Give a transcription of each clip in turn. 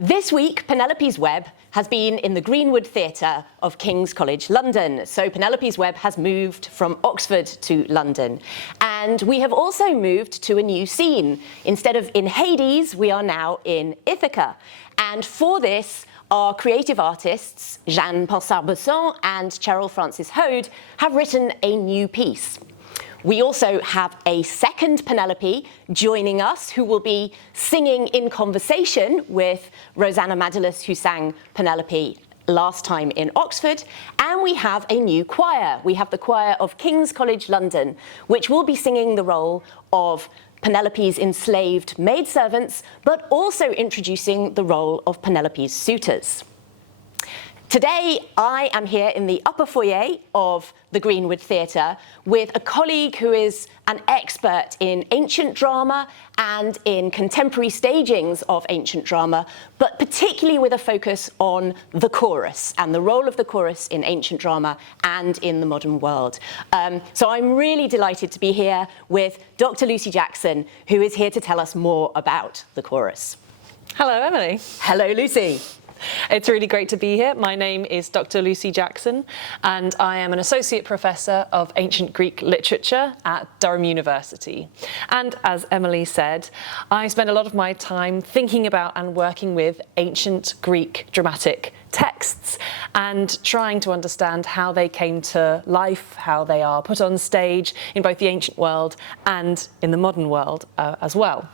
This week, Penelope's Web has been in the Greenwood Theatre of King's College London. So Penelope's Web has moved from Oxford to London. And we have also moved to a new scene. Instead of in Hades, we are now in Ithaca. And for this, our creative artists, Jeanne Pansard-Besson and Cheryl Francis Hode, have written a new piece. We also have a second Penelope joining us, who will be singing in conversation with Rosanna Madulus, who sang Penelope last time in Oxford. And we have a new choir. We have the choir of King's College London, which will be singing the role of Penelope's enslaved maidservants, but also introducing the role of Penelope's suitors. Today, I am here in the upper foyer of the Greenwood Theatre with a colleague who is an expert in ancient drama and in contemporary stagings of ancient drama, but particularly with a focus on the chorus and the role of the chorus in ancient drama and in the modern world. So I'm really delighted to be here with Dr. Lucy Jackson, who is here to tell us more about the chorus. Hello, Emily. Hello, Lucy. It's really great to be here. My name is Dr. Lucy Jackson, and I am an Associate Professor of Ancient Greek Literature at Durham University. And as Emily said, I spend a lot of my time thinking about and working with ancient Greek dramatic texts and trying to understand how they came to life, how they are put on stage in both the ancient world and in the modern world as well.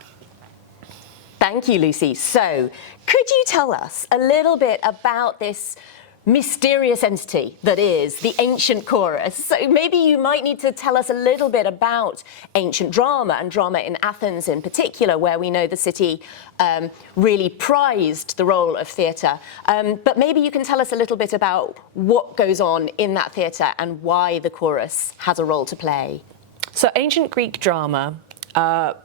Thank you, Lucy. So, could you tell us a little bit about this mysterious entity that is the ancient chorus? So maybe you might need to tell us a little bit about ancient drama and drama in Athens in particular, where we know the city really prized the role of theatre. But maybe you can tell us a little bit about what goes on in that theatre and why the chorus has a role to play. So ancient Greek drama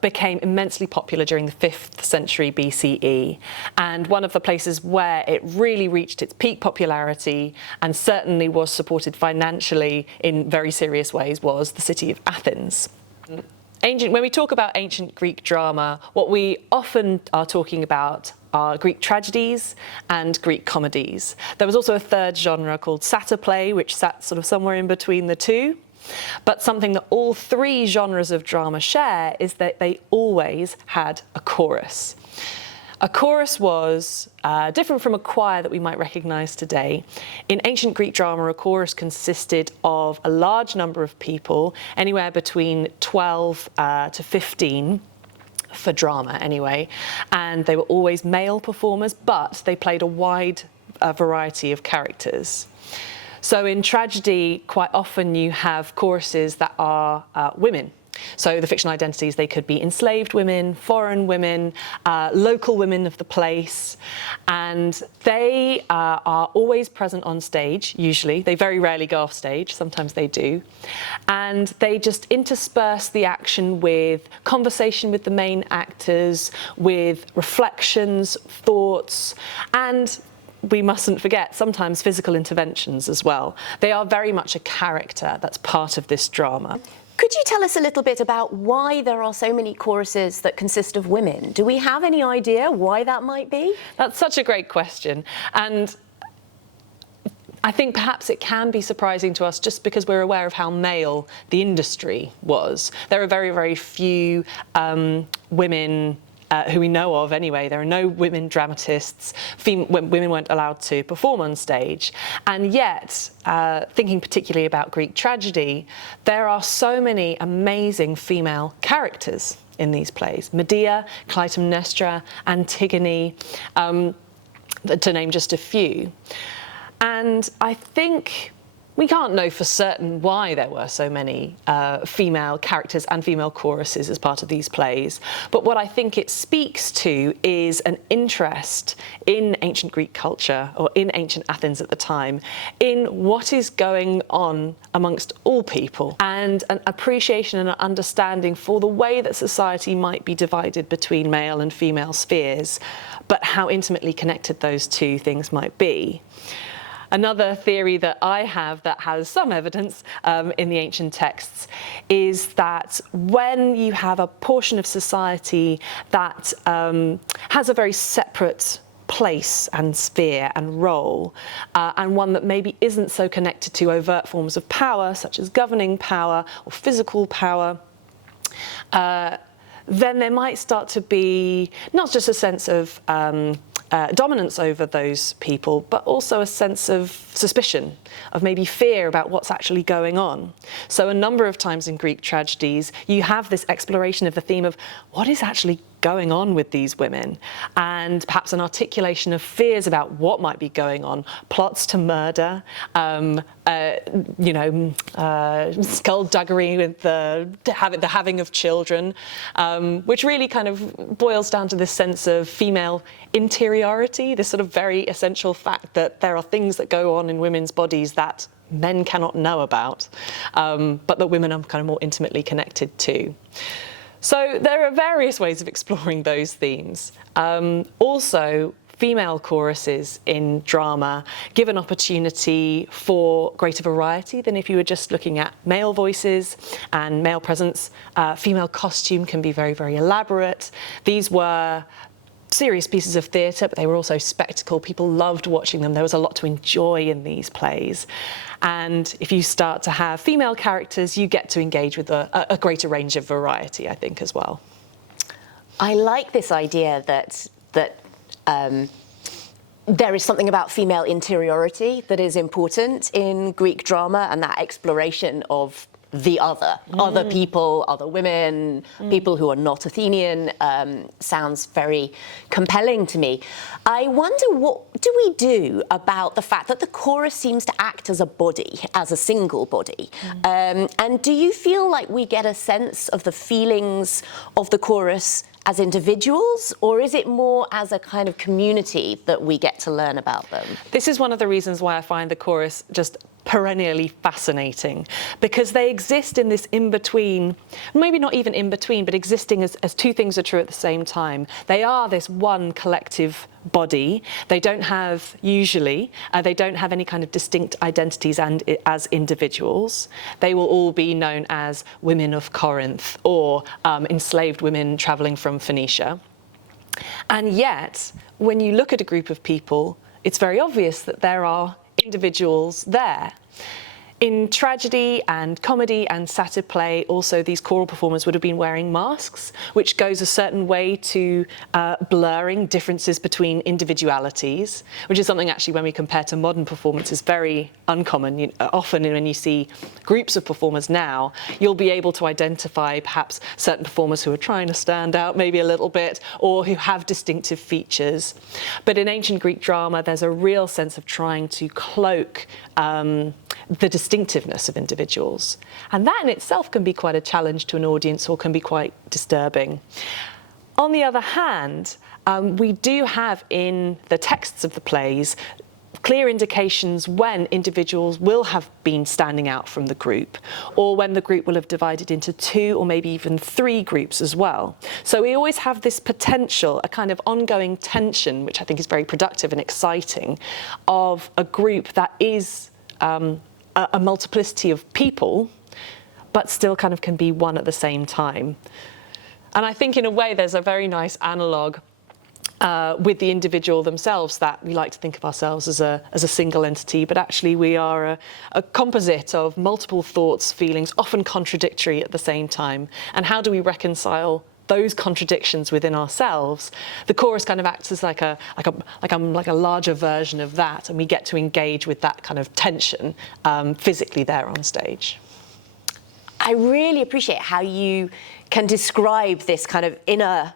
became immensely popular during the 5th century BCE, and one of the places where it really reached its peak popularity and certainly was supported financially in very serious ways was the city of Athens. When we talk about ancient Greek drama, what we often are talking about are Greek tragedies and Greek comedies. There was also a third genre called satyr play, which sat sort of somewhere in between the two. But something that all three genres of drama share is that they always had a chorus. A chorus was different from a choir that we might recognise today. In ancient Greek drama, a chorus consisted of a large number of people, anywhere between 12 to 15, for drama anyway, and they were always male performers, but they played a wide variety of characters. So in tragedy, quite often you have choruses that are women. So the fictional identities, they could be enslaved women, foreign women, local women of the place, and they are always present on stage, usually. They very rarely go off stage, sometimes they do. And they just intersperse the action with conversation with the main actors, with reflections, thoughts, and we mustn't forget sometimes physical interventions as well. They are very much a character that's part of this drama. Could you tell us a little bit about why there are so many choruses that consist of women? Do we have any idea why that might be? That's such a great question. And I think perhaps it can be surprising to us just because we're aware of how male the industry was. There are very, very few women who we know of anyway. There are no women dramatists. Women weren't allowed to perform on stage. And yet, thinking particularly about Greek tragedy, there are so many amazing female characters in these plays. Medea, Clytemnestra, Antigone, to name just a few. And I think we can't know for certain why there were so many female characters and female choruses as part of these plays. But what I think it speaks to is an interest in ancient Greek culture, or in ancient Athens at the time, in what is going on amongst all people, and an appreciation and an understanding for the way that society might be divided between male and female spheres, but how intimately connected those two things might be. Another theory that I have that has some evidence in the ancient texts is that when you have a portion of society that has a very separate place and sphere and role, and one that maybe isn't so connected to overt forms of power, such as governing power or physical power, then there might start to be not just a sense of dominance over those people, but also a sense of suspicion, of maybe fear about what's actually going on. So a number of times in Greek tragedies, you have this exploration of the theme of what is actually going on with these women, and perhaps an articulation of fears about what might be going on, plots to murder, skullduggery with the having of children, which really kind of boils down to this sense of female interiority, this sort of very essential fact that there are things that go on in women's bodies that men cannot know about, but that women are kind of more intimately connected to. So there are various ways of exploring those themes. Also, female choruses in drama give an opportunity for greater variety than if you were just looking at male voices and male presence. Female costume can be very, very elaborate. These were serious pieces of theatre, but they were also spectacle. People loved watching them. There was a lot to enjoy in these plays. And if you start to have female characters, you get to engage with a greater range of variety, I think, as well. I like this idea that there is something about female interiority that is important in Greek drama, and that exploration of the other people, other women, people who are not Athenian, sounds very compelling to me. I wonder, what do we do about the fact that the chorus seems to act as a body, as a single body? And do you feel like we get a sense of the feelings of the chorus as individuals, or is it more as a kind of community that we get to learn about them? This is one of the reasons why I find the chorus just perennially fascinating, because they exist in this in-between, maybe not even in-between, but existing as two things are true at the same time. They are this one collective body. They don't have, usually, they don't have any kind of distinct identities and as individuals. They will all be known as women of Corinth or enslaved women travelling from Phoenicia. And yet, when you look at a group of people, it's very obvious that there are individuals there. In tragedy and comedy and satyr play, also these choral performers would have been wearing masks, which goes a certain way to blurring differences between individualities, which is something actually when we compare to modern performance is very uncommon. Often when you see groups of performers now, you'll be able to identify perhaps certain performers who are trying to stand out maybe a little bit, or who have distinctive features. But in ancient Greek drama, there's a real sense of trying to cloak the distinctiveness of individuals. And that in itself can be quite a challenge to an audience, or can be quite disturbing. On the other hand, we do have in the texts of the plays clear indications when individuals will have been standing out from the group, or when the group will have divided into 2 or maybe even 3 groups as well. So we always have this potential, a kind of ongoing tension, which I think is very productive and exciting, of a group that is a multiplicity of people, but still kind of can be one at the same time. And I think in a way there's a very nice analogue with the individual themselves, that we like to think of ourselves as a single entity, but actually we are a composite of multiple thoughts, feelings, often contradictory at the same time. And how do we reconcile those contradictions within ourselves? The chorus kind of acts as like a larger version of that, and we get to engage with that kind of tension physically there on stage. I really appreciate how you can describe this kind of inner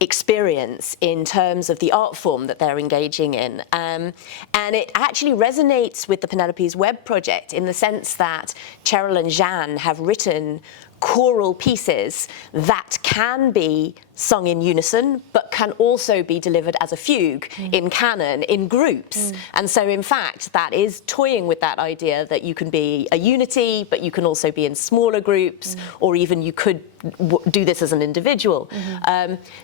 experience in terms of the art form that they're engaging in. And it actually resonates with the Penelope's Web project in the sense that Cheryl and Jeanne have written choral pieces that can be sung in unison, but can also be delivered as a fugue in canon, in groups. And so, in fact, that is toying with that idea that you can be a unity, but you can also be in smaller groups, or even you could do this as an individual.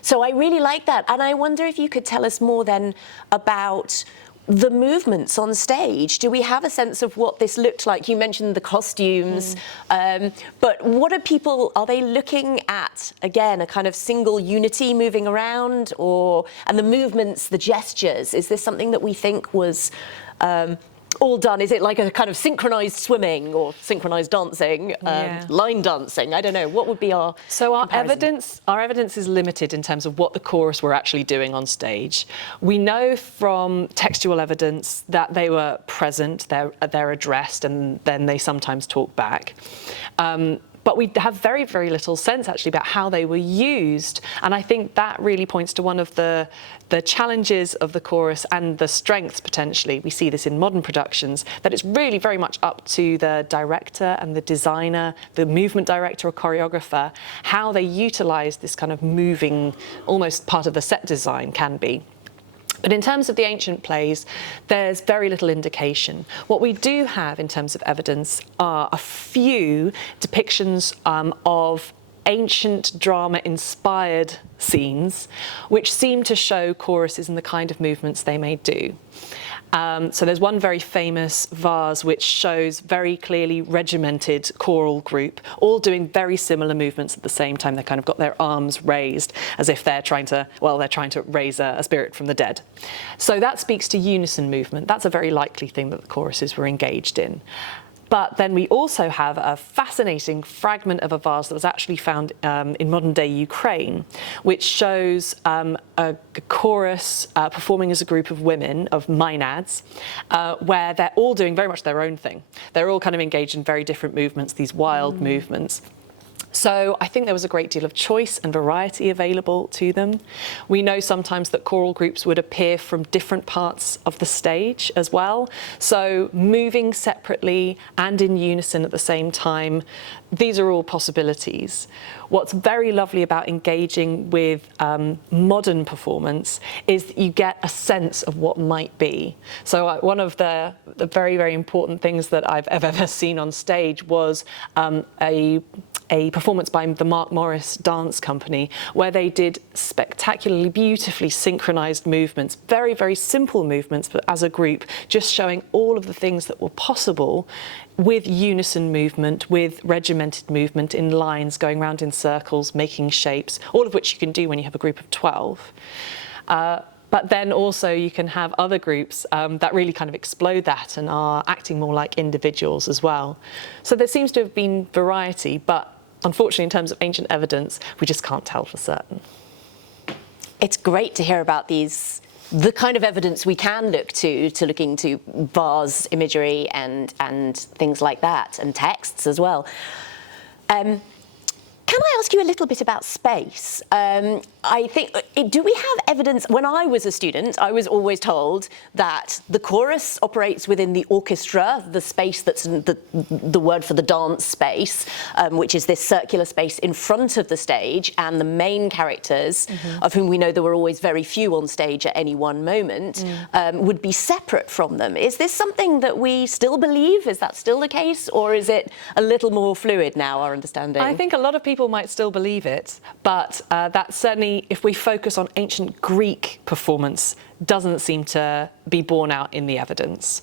So I really like that. And I wonder if you could tell us more then about the movements on stage? Do we have a sense of what this looked like? You mentioned the costumes, but what are they looking at, again, a kind of single unity moving around, and the movements, the gestures, is this something that we think was all done? Is it like a kind of synchronized swimming or synchronized dancing, line dancing? I don't know. What would be our evidence is limited in terms of what the chorus were actually doing on stage. We know from textual evidence that they were present, they're addressed, and then they sometimes talk back. But we have very, very little sense actually about how they were used. And I think that really points to one of the challenges of the chorus and the strengths potentially. We see this in modern productions, that it's really very much up to the director and the designer, the movement director or choreographer, how they utilize this kind of moving, almost part of the set design can be. But in terms of the ancient plays, there's very little indication. What we do have in terms of evidence are a few depictions of ancient drama-inspired scenes, which seem to show choruses and the kind of movements they may do. So there's one very famous vase which shows very clearly regimented choral group, all doing very similar movements at the same time. They kind of got their arms raised as if they're trying to raise a spirit from the dead. So that speaks to unison movement. That's a very likely thing that the choruses were engaged in. But then we also have a fascinating fragment of a vase that was actually found in modern-day Ukraine, which shows a chorus performing as a group of women, of maenads, where they're all doing very much their own thing. They're all kind of engaged in very different movements, these wild movements. So I think there was a great deal of choice and variety available to them. We know sometimes that choral groups would appear from different parts of the stage as well. So moving separately and in unison at the same time, these are all possibilities. What's very lovely about engaging with modern performance is that you get a sense of what might be. So one of the very, very important things that I've ever seen on stage was a performance by the Mark Morris Dance Company, where they did spectacularly, beautifully synchronized movements, very, very simple movements, but as a group, just showing all of the things that were possible with unison movement, with regimented movement in lines, going around in circles, making shapes, all of which you can do when you have a group of 12. But then also you can have other groups that really kind of explode that and are acting more like individuals as well. So there seems to have been variety, but unfortunately, in terms of ancient evidence, we just can't tell for certain. It's great to hear about the kind of evidence we can look to looking to vase imagery and things like that, and texts as well. Can I ask you a little bit about space? I think, do we have evidence? When I was a student, I was always told that the chorus operates within the orchestra, the space that's the word for the dance space, which is this circular space in front of the stage, and the main characters, of whom we know there were always very few on stage at any one moment, would be separate from them. Is this something that we still believe? Is that still the case? Or is it a little more fluid now, our understanding? I think a lot of people might still believe it, but that certainly, if we focus on ancient Greek performance, doesn't seem to be borne out in the evidence.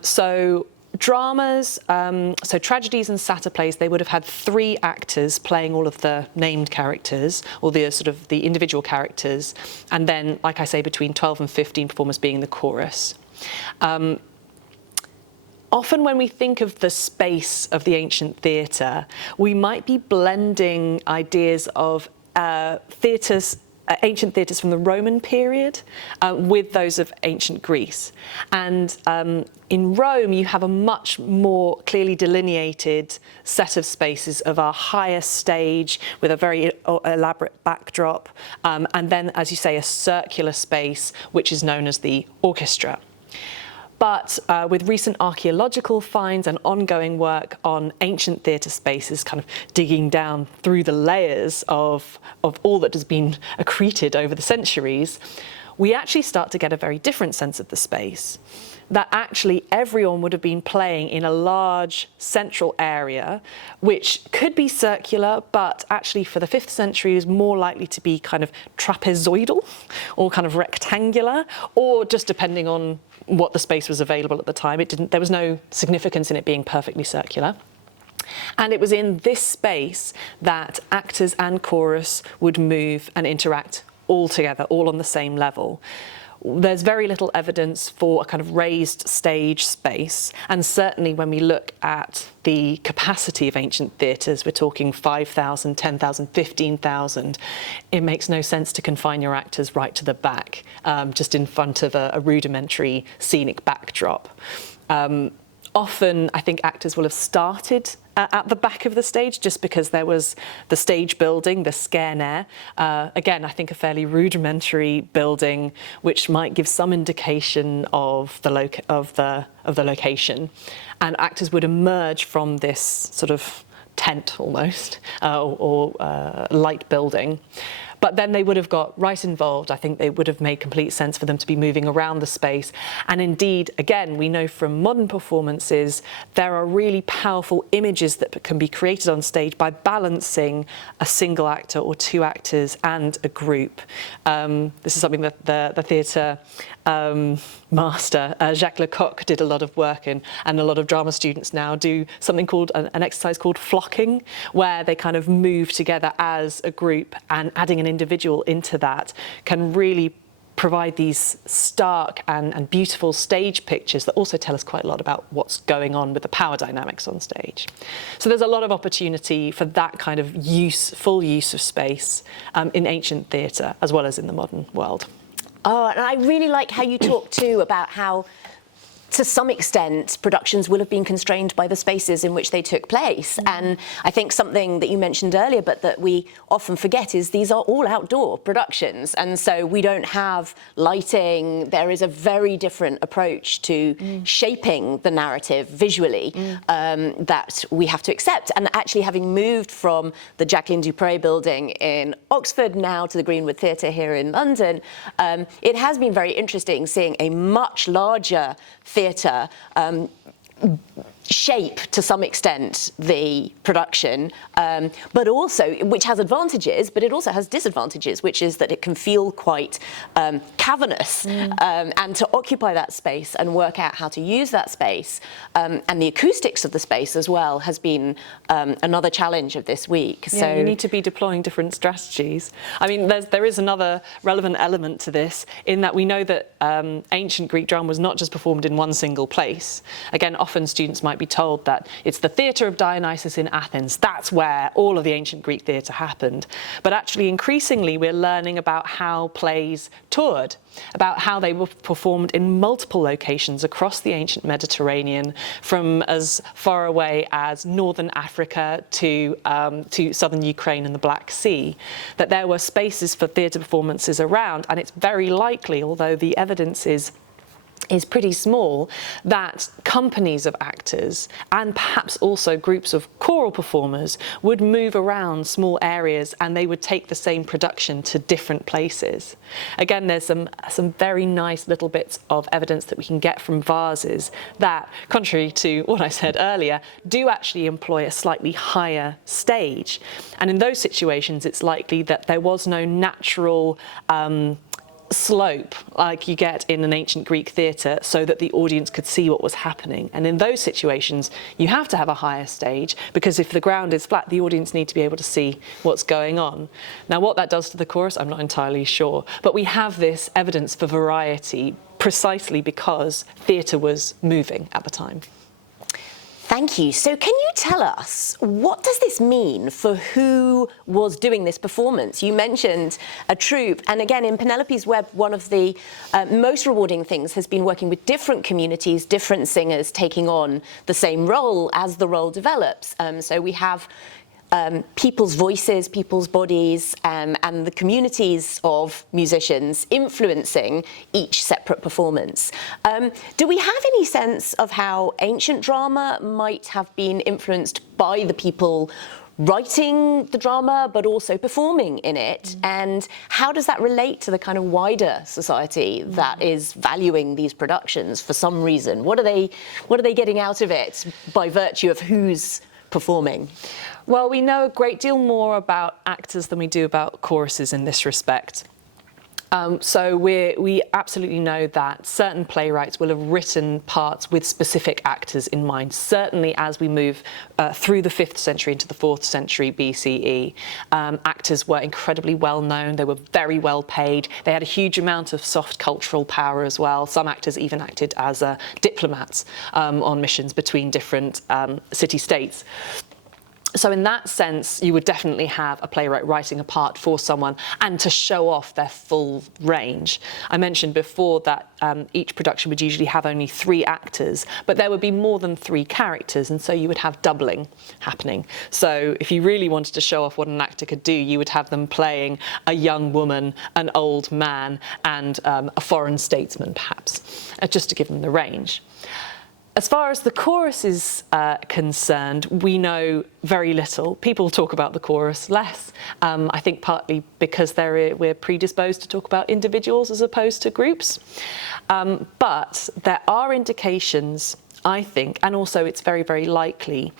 So dramas, so tragedies and satyr plays, they would have had 3 actors playing all of the named characters, or the sort of the individual characters, and then, like I say, between 12 and 15 performers being the chorus. Often when we think of the space of the ancient theatre, we might be blending ideas of ancient theatres from the Roman period with those of ancient Greece. And in Rome, you have a much more clearly delineated set of spaces of our higher stage with a very elaborate backdrop, and then, as you say, a circular space, which is known as the orchestra. But with recent archaeological finds and ongoing work on ancient theatre spaces, kind of digging down through the layers of all that has been accreted over the centuries, we actually start to get a very different sense of the space. That actually everyone would have been playing in a large central area, which could be circular, but actually for the 5th century is more likely to be kind of trapezoidal or kind of rectangular, or just depending on what the space was available at the time. There was no significance in it being perfectly circular. And it was in this space that actors and chorus would move and interact all together, all on the same level. There's very little evidence for a kind of raised stage space, and certainly when we look at the capacity of ancient theatres, we're talking 5,000, 10,000, 15,000. It makes no sense to confine your actors right to the back, just in front of a rudimentary scenic backdrop. Often, I think actors will have started at the back of the stage just because there was the stage building, the scarenaire. Again, I think a fairly rudimentary building, which might give some indication of the location. And actors would emerge from this sort of tent almost, or light building. But then they would have got right involved. I think they would have made complete sense for them to be moving around the space. And indeed, again, we know from modern performances, there are really powerful images that can be created on stage by balancing a single actor or two actors and a group. This is something that the theatre master, Jacques Lecoq, did a lot of work in, and a lot of drama students now do something called an exercise called flocking, where they kind of move together as a group, and adding an individual into that can really provide these stark and beautiful stage pictures that also tell us quite a lot about what's going on with the power dynamics on stage. So there's a lot of opportunity for that kind of full use of space in ancient theatre as well as in the modern world. Oh, and I really like how you talk too about how, to some extent, productions will have been constrained by the spaces in which they took place. And I think something that you mentioned earlier, but that we often forget, is these are all outdoor productions. And so we don't have lighting. There is a very different approach to shaping the narrative visually that we have to accept. And actually, having moved from the Jacqueline du Pré building in Oxford now to the Greenwood Theatre here in London, it has been very interesting seeing a much larger theatre shape, to some extent, the production, but also, which has advantages, but it also has disadvantages, which is that it can feel quite cavernous, and to occupy that space and work out how to use that space, and the acoustics of the space as well, has been another challenge of this week. Yeah, so you need to be deploying different strategies. I mean, there is another relevant element to this, in that we know that ancient Greek drama was not just performed in one single place. Again, often students might be told that it's the theatre of Dionysus in Athens. That's where all of the ancient Greek theatre happened. But actually, increasingly, we're learning about how plays toured, about how they were performed in multiple locations across the ancient Mediterranean, from as far away as northern Africa to southern Ukraine and the Black Sea, that there were spaces for theatre performances around. And it's very likely, although the evidence is pretty small, that companies of actors and perhaps also groups of choral performers would move around small areas, and they would take the same production to different places. Again, there's some very nice little bits of evidence that we can get from vases that, contrary to what I said earlier, do actually employ a slightly higher stage. And in those situations, it's likely that there was no natural slope like you get in an ancient Greek theatre, so that the audience could see what was happening. And in those situations, you have to have a higher stage, because if the ground is flat, the audience need to be able to see what's going on. Now, what that does to the chorus, I'm not entirely sure, but we have this evidence for variety precisely because theatre was moving at the time. Thank you. So can you tell us, what does this mean for who was doing this performance? You mentioned a troupe, and again, in Penelope's Web, one of the most rewarding things has been working with different communities, different singers taking on the same role as the role develops. So we have people's voices, people's bodies, and the communities of musicians influencing each separate performance. Do we have any sense of how ancient drama might have been influenced by the people writing the drama, but also performing in it? And how does that relate to the kind of wider society that is valuing these productions for some reason? What are they getting out of it by virtue of who's performing? Well, we know a great deal more about actors than we do about choruses in this respect. So we absolutely know that certain playwrights will have written parts with specific actors in mind. Certainly as we move through the 5th century into the 4th century BCE, actors were incredibly well known, they were very well paid, they had a huge amount of soft cultural power as well. Some actors even acted as diplomats on missions between different city-states. So in that sense, you would definitely have a playwright writing a part for someone and to show off their full range. I mentioned before that each production would usually have only 3 actors, but there would be more than 3 characters, and so you would have doubling happening. So if you really wanted to show off what an actor could do, you would have them playing a young woman, an old man, and a foreign statesman, perhaps, just to give them the range. As far as the chorus is concerned, we know very little. People talk about the chorus less, I think partly because we're predisposed to talk about individuals as opposed to groups. But there are indications, I think, and also it's very, very likely,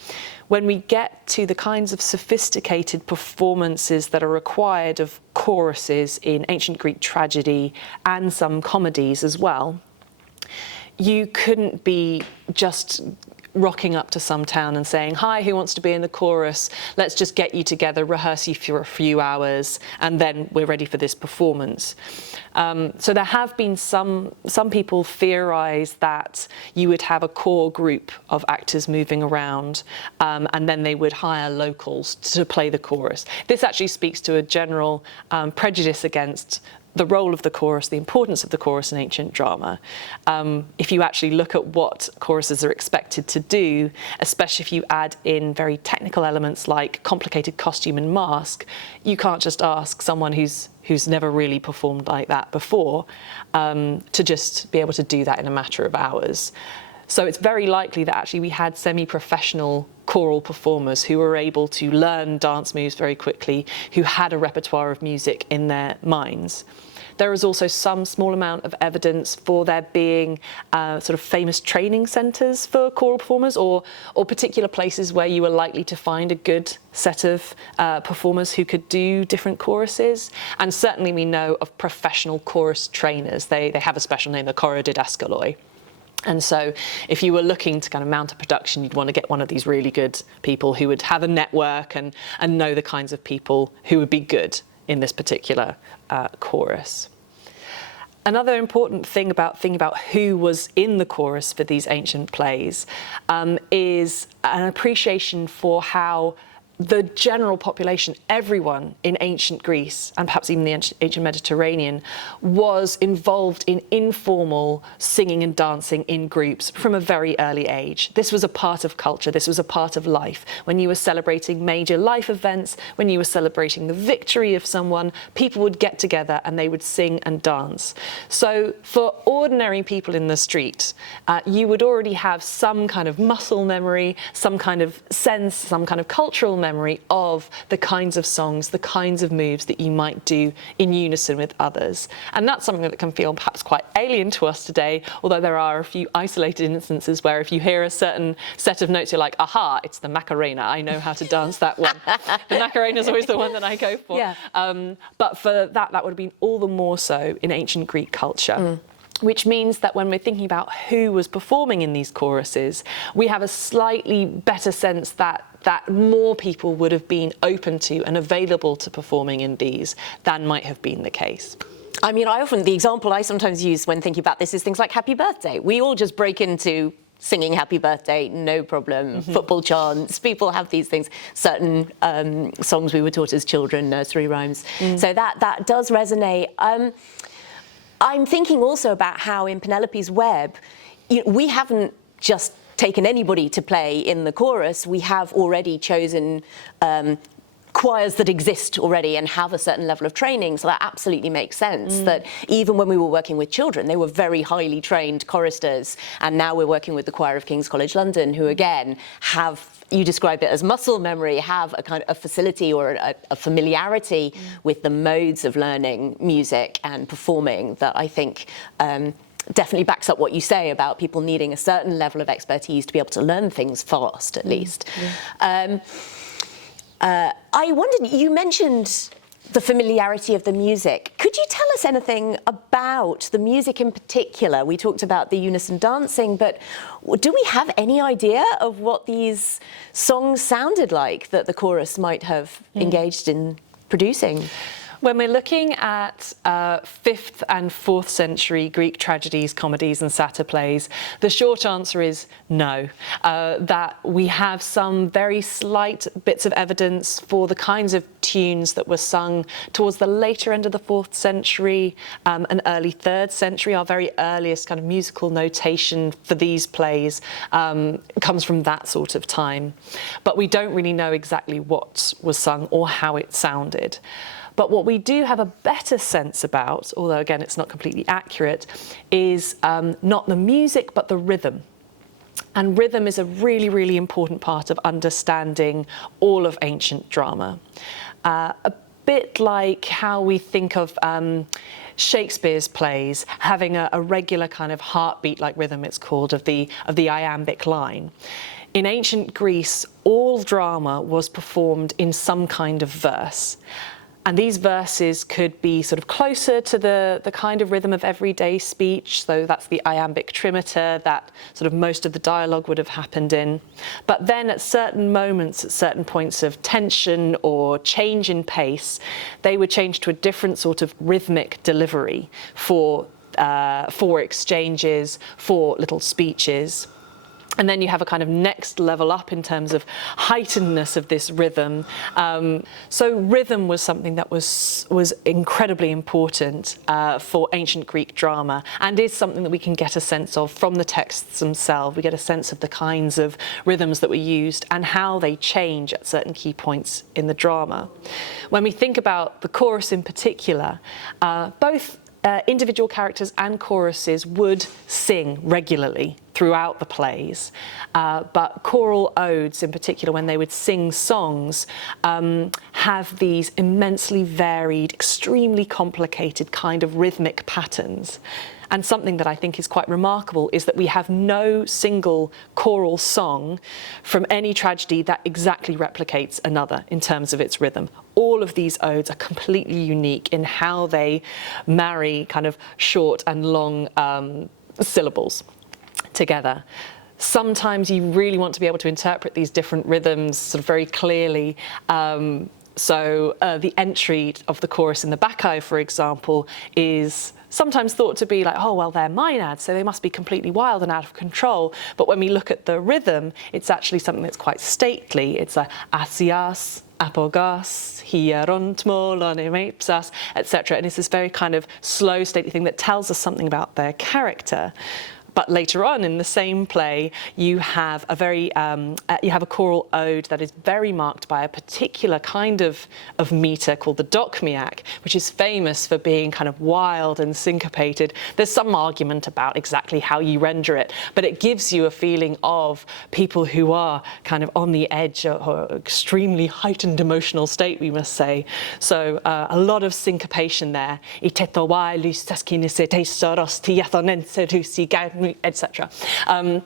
when we get to the kinds of sophisticated performances that are required of choruses in ancient Greek tragedy and some comedies as well, you couldn't be just rocking up to some town and saying, hi, who wants to be in the chorus? Let's just get you together, rehearse you for a few hours, and then we're ready for this performance. So there have been some people theorize that you would have a core group of actors moving around, and then they would hire locals to play the chorus. This actually speaks to a general prejudice against the role of the chorus, the importance of the chorus in ancient drama. If you actually look at what choruses are expected to do, especially if you add in very technical elements like complicated costume and mask, you can't just ask someone who's never really performed like that before to just be able to do that in a matter of hours. So it's very likely that actually we had semi-professional choral performers who were able to learn dance moves very quickly, who had a repertoire of music in their minds. There is also some small amount of evidence for there being sort of famous training centres for choral performers, or particular places where you were likely to find a good set of performers who could do different choruses. And certainly we know of professional chorus trainers. They have a special name, the chorodidaskaloi. And so if you were looking to kind of mount a production, you'd want to get one of these really good people who would have a network and know the kinds of people who would be good in this particular chorus. Another important thing about thinking about who was in the chorus for these ancient plays is an appreciation for how the general population, everyone in ancient Greece, and perhaps even the ancient Mediterranean, was involved in informal singing and dancing in groups from a very early age. This was a part of culture, this was a part of life. When you were celebrating major life events, when you were celebrating the victory of someone, people would get together and they would sing and dance. So for ordinary people in the street, you would already have some kind of muscle memory, some kind of sense, some kind of cultural memory of the kinds of songs, the kinds of moves that you might do in unison with others. And that's something that can feel perhaps quite alien to us today, although there are a few isolated instances where if you hear a certain set of notes, you're like, aha, it's the Macarena, I know how to dance that one. The Macarena is always the one that I go for. Yeah. But for that would have been all the more so in ancient Greek culture. Which means that when we're thinking about who was performing in these choruses, we have a slightly better sense that more people would have been open to and available to performing in these than might have been the case. I mean, the example I sometimes use when thinking about this is things like Happy Birthday. We all just break into singing Happy Birthday, no problem, football chants, people have these things, certain songs we were taught as children, nursery rhymes. So that does resonate. I'm thinking also about how in Penelope's Web, we haven't just taken anybody to play in the chorus, we have already chosen choirs that exist already and have a certain level of training, so that absolutely makes sense that even when we were working with children, they were very highly trained choristers, and now we're working with the choir of King's College London, who again have, you described it as muscle memory, have a kind of a facility or a familiarity with the modes of learning music and performing that I think definitely backs up what you say about people needing a certain level of expertise to be able to learn things fast, at least. I wondered, you mentioned the familiarity of the music. Could you tell us anything about the music in particular? We talked about the unison dancing, but do we have any idea of what these songs sounded like that the chorus might have engaged in producing? When we're looking at 5th and 4th century Greek tragedies, comedies and satyr plays, the short answer is no. That we have some very slight bits of evidence for the kinds of tunes that were sung towards the later end of the 4th century and early 3rd century. Our very earliest kind of musical notation for these plays comes from that sort of time. But we don't really know exactly what was sung or how it sounded. But what we do have a better sense about, although again it's not completely accurate, is not the music but the rhythm. And rhythm is a really, really important part of understanding all of ancient drama. A bit like how we think of Shakespeare's plays having a regular kind of heartbeat-like rhythm, it's called, of the iambic line. In ancient Greece, all drama was performed in some kind of verse. And these verses could be sort of closer to the kind of rhythm of everyday speech. So that's the iambic trimeter that sort of most of the dialogue would have happened in. But then at certain moments, at certain points of tension or change in pace, they would change to a different sort of rhythmic delivery for exchanges, for little speeches. And then you have a kind of next level up in terms of heightenedness of this rhythm. So rhythm was something that was incredibly important for ancient Greek drama, and is something that we can get a sense of from the texts themselves. We get a sense of the kinds of rhythms that were used and how they change at certain key points in the drama. When we think about the chorus in particular, both individual characters and choruses would sing regularly throughout the plays, but choral odes in particular, when they would sing songs, have these immensely varied, extremely complicated kind of rhythmic patterns. And something that I think is quite remarkable is that we have no single choral song from any tragedy that exactly replicates another in terms of its rhythm. All of these odes are completely unique in how they marry kind of short and long syllables together. Sometimes you really want to be able to interpret these different rhythms sort of very clearly. So the entry of the chorus in the Bacchae, for example, is sometimes thought to be like, oh, well, they're maenads, so they must be completely wild and out of control. But when we look at the rhythm, it's actually something that's quite stately. It's a asias, apogas, hierontmo, lonemepsas, etc. And it's this very kind of slow, stately thing that tells us something about their character. But later on in the same play, you have a choral ode that is very marked by a particular kind of meter called the dochmiac, which is famous for being kind of wild and syncopated. There's some argument about exactly how you render it, but it gives you a feeling of people who are kind of on the edge or extremely heightened emotional state, we must say. So a lot of syncopation there. Etc. And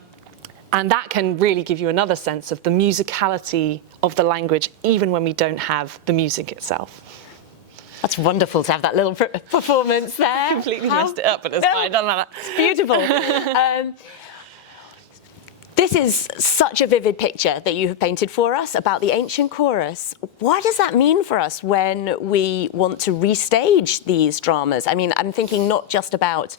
that can really give you another sense of the musicality of the language, even when we don't have the music itself. That's wonderful to have that little performance there. I completely messed it up, but it's fine. Doesn't matter. It's beautiful. This is such a vivid picture that you have painted for us about the ancient chorus. What does that mean for us when we want to restage these dramas? I mean, I'm thinking not just about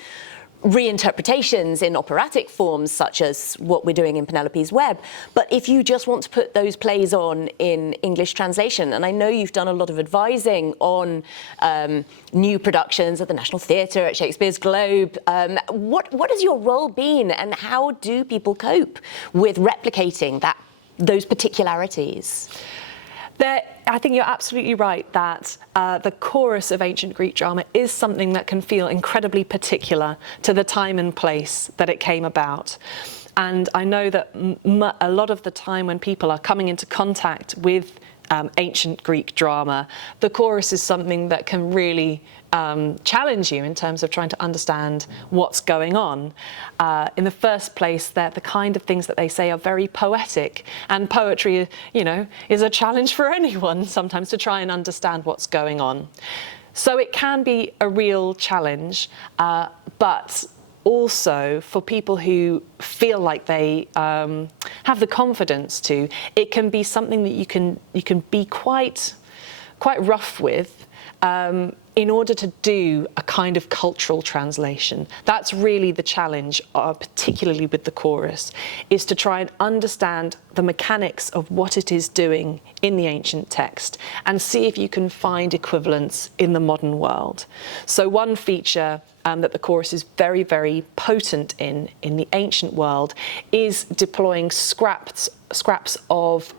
reinterpretations in operatic forms, such as what we're doing in Penelope's Web, but if you just want to put those plays on in English translation, and I know you've done a lot of advising on new productions at the National Theatre, at Shakespeare's Globe, what has your role been, and how do people cope with replicating those particularities? I think you're absolutely right that the chorus of ancient Greek drama is something that can feel incredibly particular to the time and place that it came about. And I know that a lot of the time when people are coming into contact with ancient Greek drama, the chorus is something that can really challenge you in terms of trying to understand what's going on. In the first place, the kind of things that they say are very poetic, and poetry, is a challenge for anyone sometimes to try and understand what's going on. So it can be a real challenge, but also for people who feel like they have the confidence to, it can be something that you can be quite rough with in order to do a kind of cultural translation. That's really the challenge, particularly with the chorus, is to try and understand the mechanics of what it is doing in the ancient text and see if you can find equivalents in the modern world. So one feature that the chorus is very, very potent in the ancient world is deploying scraps of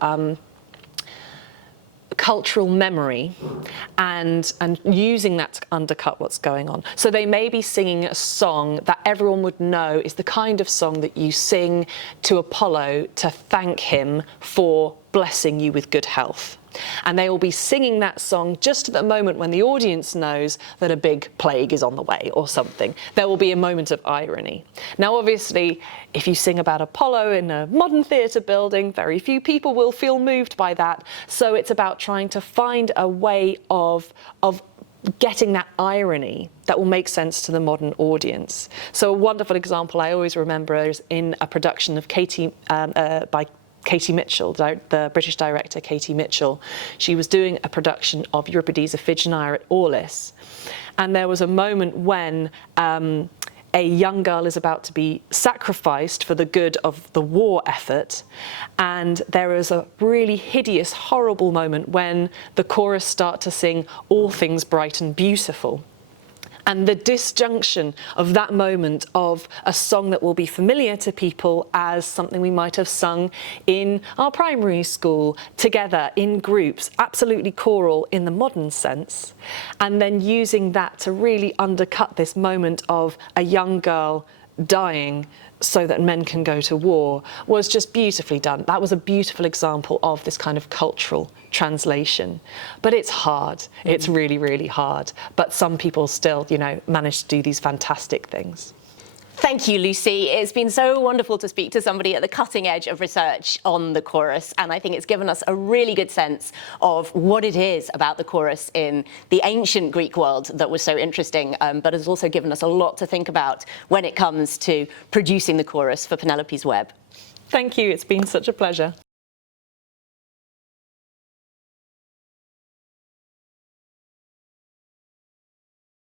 cultural memory and using that to undercut what's going on. So they may be singing a song that everyone would know is the kind of song that you sing to Apollo to thank him for blessing you with good health. And they will be singing that song just at the moment when the audience knows that a big plague is on the way or something. There will be a moment of irony. Now, obviously, if you sing about Apollo in a modern theatre building, very few people will feel moved by that. So it's about trying to find a way of getting that irony that will make sense to the modern audience. So a wonderful example I always remember is in a production of by Katie Mitchell, the British director Katie Mitchell. She was doing a production of Euripides Iphigenia at Aulis, and there was a moment when a young girl is about to be sacrificed for the good of the war effort, and there is a really hideous, horrible moment when the chorus start to sing "All things bright and beautiful." And the disjunction of that moment of a song that will be familiar to people as something we might have sung in our primary school together in groups, absolutely choral in the modern sense, and then using that to really undercut this moment of a young girl dying so that men can go to war was just beautifully done. That was a beautiful example of this kind of cultural translation. But it's hard. It's really, really hard. But some people still, manage to do these fantastic things. Thank you, Lucy. It's been so wonderful to speak to somebody at the cutting edge of research on the chorus, and I think it's given us a really good sense of what it is about the chorus in the ancient Greek world that was so interesting, but has also given us a lot to think about when it comes to producing the chorus for Penelope's Web. Thank you. It's been such a pleasure.